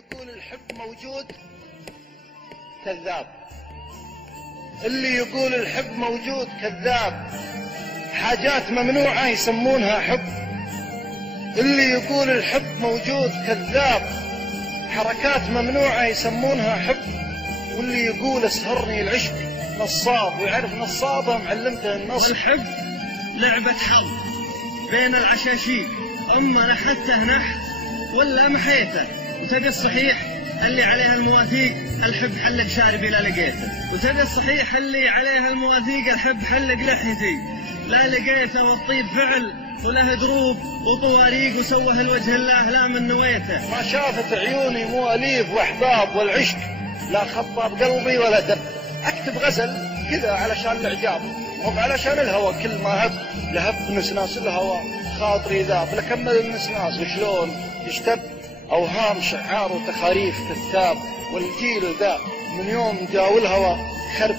يقول الحب موجود كذاب. اللي يقول الحب موجود كذاب. حاجات ممنوعة يسمونها حب. اللي يقول الحب موجود كذاب. حركات ممنوعة يسمونها حب. واللي يقول اسهرني العشق نصاب، ويعرف نصابة معلمته النصب. والحب لعبة حظ بين العشاشيق، أما نحته نحت ولا محيته. وتبي الصحيح اللي عليها المواثيق، الحب حلق شاربي لا لقيته. وتبي الصحيح اللي عليها المواثيق، الحب حلق لحيتي لا لقيته. والطيب فعل وله دروب وطواريق، وسوه الوجه الله لا من نويته. ما شافت عيوني مواليف واحباب، والعشق لا خطاب قلبي ولا دب. اكتب غزل كذا علشان الاعجاب، مو علشان الهوى. كل ما هب لهب نسناس الهوى خاطري ذاب. لكمل النسناس وشلون يشتب اوهام شعار وتخاريف كذاب. والجيل ذا من يوم جاو الهوى خرب.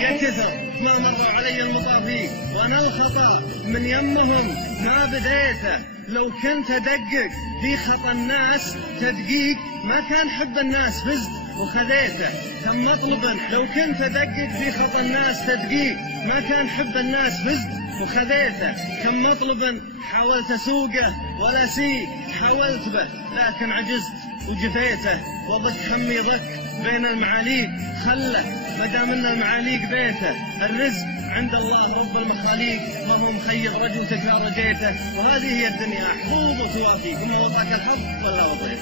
يا كثر ما مروا علي المطافيق، وانا الخطا من يمهم ما بديته. لو كنت ادقق في خطا الناس تدقيق، ما كان حب الناس فزت وخذيته. كم مطلب لو كنت ادقق في خطا الناس تدقيق، ما كان حب الناس فزت وخذيته. كم مطلب حاولت اسوقه ولا سي حاولت به، لكن عجزت وجفيته. وضك خمي ضك بين المعاليق خله، مدام ان المعاليق بيته. الرزق عند الله رب المخاليق، ما هو مخيب رجوتك لا رجيته. وهذه هي الدنيا حظوظ وتوافيق، اما وضعك الحظ ولا وضعك.